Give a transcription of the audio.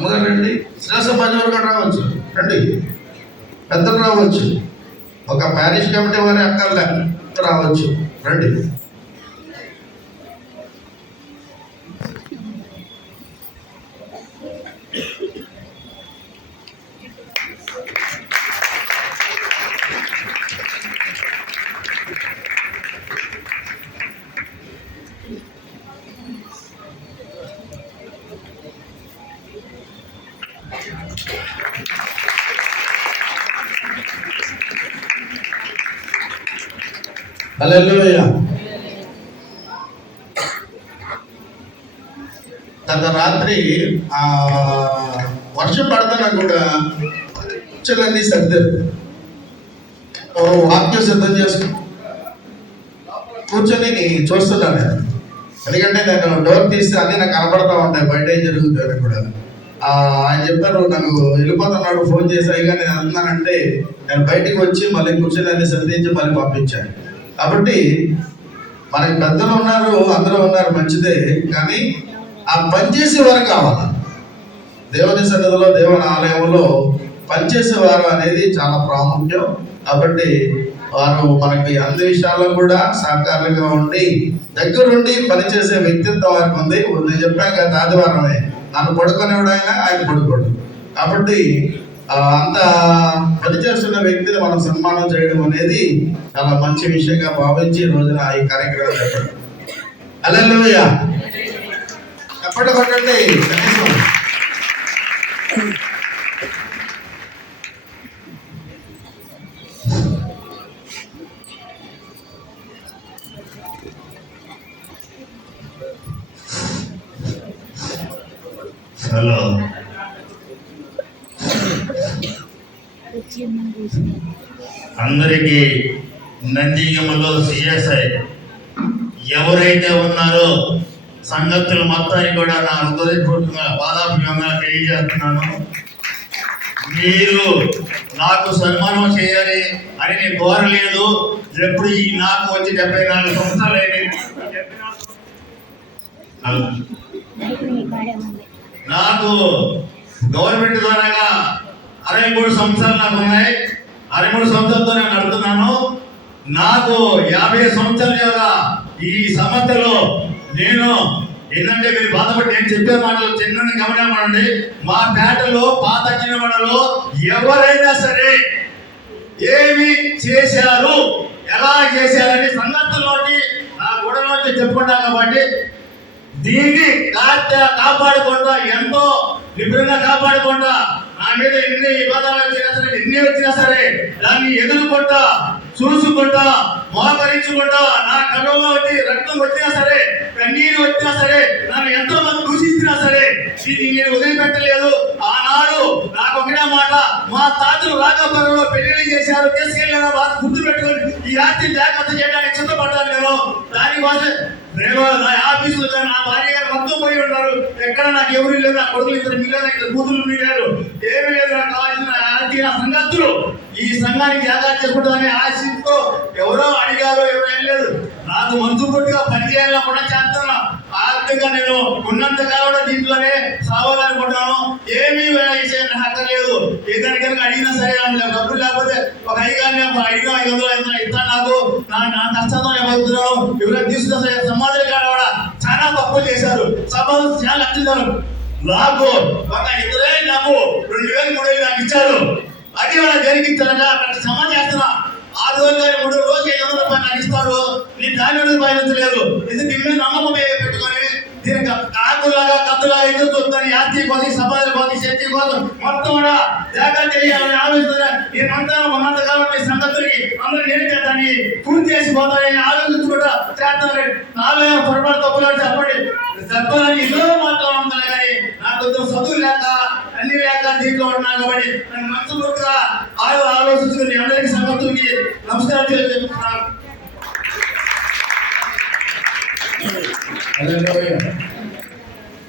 అమ్మగారు రండి. శ్రీనివాస పనివారు కూడా రావచ్చు, రండి. పెద్దలు రావచ్చు, ఒక ప్యారిష్ కమిటీ వారి అక్కర్లే రావచ్చు, రండి. హల్లెలూయా. గత రాత్రి వర్షం పడుతున్నా కూడా కుర్చీలన్నీ సర్దారు. వాక్యం సిద్ధం చేసుకుని కూర్చొని చూస్తున్నాను. ఎందుకంటే నేను డోర్ తీస్తే అన్నీ నాకు కనపడతా ఉంటాయి, బయట ఏం జరుగుతుంది కూడా. ఆయన చెప్పారు, నాకు వెళ్ళిపోతున్నాడు, ఫోన్ చేసి అయ్యగా నేను వెళ్తున్నానంటే నేను బయటికి వచ్చి మళ్ళీ కూర్చొని సర్దించి మళ్ళీ పంపించాను. కాబట్టి మనకి పెద్దలు ఉన్నారు, అందరూ ఉన్నారు, మంచిదే. కానీ ఆ పనిచేసే వారు కావాలి. దేవుని సన్నిధిలో, దేవుని ఆలయంలో పనిచేసేవారు అనేది చాలా ప్రాముఖ్యం. కాబట్టి వారు మనకి అన్ని విషయాల్లో కూడా సహకారులుగా ఉండి దగ్గరుండి పనిచేసే వ్యక్తిత్వం వారికి ఉంది. నేను చెప్పాను కదా, ఆదివారమే నన్ను పడుకునేవాడు ఆయన పడుకోడు. కాబట్టి అంత పనిచేస్తున్న వ్యక్తిని మనం సన్మానం చేయడం అనేది చాలా మంచి విషయంగా భావించి ఈ రోజున ఈ కార్యక్రమం చెప్పండి. హల్లెలూయా. చెప్పండి కొట్టండి. హలో, అందరికీ నందిగమలో సిఎస్ఐ ఎవరైతే ఉన్నారో సంగతులు మొత్తాన్ని కూడా నా హృదయపూర్వకంగా పాదాభివంగా తెలియజేస్తున్నాను. మీరు నాకు సన్మానం చేయాలి అని నేను కోరలేదు. ఎప్పుడు నాకు వచ్చి 74 సంవత్సరాలు అయింది. నాకు గవర్నమెంట్ ద్వారా 63 సంవత్సరాలు నాకు ఉన్నాయి. 63 సంవత్సరాలతో నేను నడుతున్నాను. నాకు 50 సంవత్సరాలుగా ఈ సమస్యలో నేను ఏంటంటే మీరు బాధపడి నేను చెప్పే మాటలు చిన్న గమనించండి. మా పేటలో పాత చిన్నవాడలో ఎవరైనా సరే ఏమి చేశారు, ఎలా చేశారని సంగతుల్లోకి నా గొడవలోకి చెప్పుకున్నా. కాబట్టి దీన్ని కాపాడుకుంటా, ఎంతో నిపుణంగా కాపాడుకుంటా, నా మీద ఎన్ని వివాదాలు వచ్చినా సరే, ఎన్ని వచ్చినా సరే దాన్ని ఎదుర్కొంటా, చూసుకుంటా, మోకరించుకుంటా, నా కళ్ళలో వచ్చి రక్తం వచ్చినా సరే, కన్నీరు వచ్చినా సరే, నన్ను ఎంతో మంది దూషించినా సరే ఇది నేను వదిలిపెట్టలేదు. ఆనాడు నాకు ఒకటే మాట, మా తాతలు రాఘవపురంలో పెళ్లి చేశారు, తీసుకెళ్ళిన బాధ గుర్తు పెట్టుకొని ఈ రాత్రి జాగ్రత్త చేయడానికి సిద్ధపడ్డాను. నేను దానికోసం నేను నా ఆఫీసులో నా భార్య గారు మొత్తం పోయి ఉన్నారు. ఎక్కడ నాకు ఎవరు లేదు, నా కొడుకులు 2 మిలియన్, 2 కూతురు మిలియన్, ఏమీ లేదు. నాకు కావాల్సిన ఆర్థిక సంగతులు ఈ సంఘానికి జాగ్రత్త చేసుకుంటుందని ఆశతో ఎవరో అడిగారో ఎవరో ఏం లేదు. నాకు మనసుపూర్తిగా పనిచేయాలని కూడా చేస్తున్నా. ఆర్థికంగా నేను ఉన్నంతగా కూడా దీంట్లోనే సావాలనుకుంటున్నాను. ఏమీ అక్కర్లేదు. ఏదానికైనా అడిగినా సరే డబ్బులు లేకపోతే ఒక 500 ఇస్తాను. నాకు నా కష్టంతో ఏమవుతున్నాను, ఎవరైనా తీసుకున్నా సరే సమాజం కాడ కూడా చాలా తప్పులు చేశారు. సమాజం చాలా నచ్చిందారు. నాకు ఒక ఇద్దరే నాకు 2000, 3000 నాకు ఇచ్చారు. అది వాళ్ళ జరిగించారట. అక్కడ సమాజం చేస్తున్నా. 6 రోజులు 3 రోజులు 500 రూపాయలు నాకు ఇస్తారు. నేను దాని భయించలేదు. ఇది దీని మీద నమ్మకం పెట్టుకొని దీనికి కాకులాగా కత్తులాగా ఎదురు చూస్తాను. ఆస్తి కోసం, సమాజం కోసం, శక్తి కోసం మొత్తం కూడా జాగ్రత్త చేయాలని ఆలోచిస్తున్నా. నేనంతా ఉన్నంతకాలం ఈ సంగతులకి అందరూ నేర్చేదాన్ని పూర్తి చేసిపోతానని ఆలోచించుకుంటా చేస్తాను. నాలో పొరపాటు తప్పులాడి చెప్పండి, చెప్పాలని ఎన్నో మాట్లాడుతున్నాను. కానీ నాకు కొంచెం చదువు లేక అన్ని లేక దీంట్లో ఉన్నా. కాబట్టి నేను మనసుపూర్తిగా ఆలోచించుకుని అందరికీ సంగతులకి నమస్కారం చెప్తున్నాను.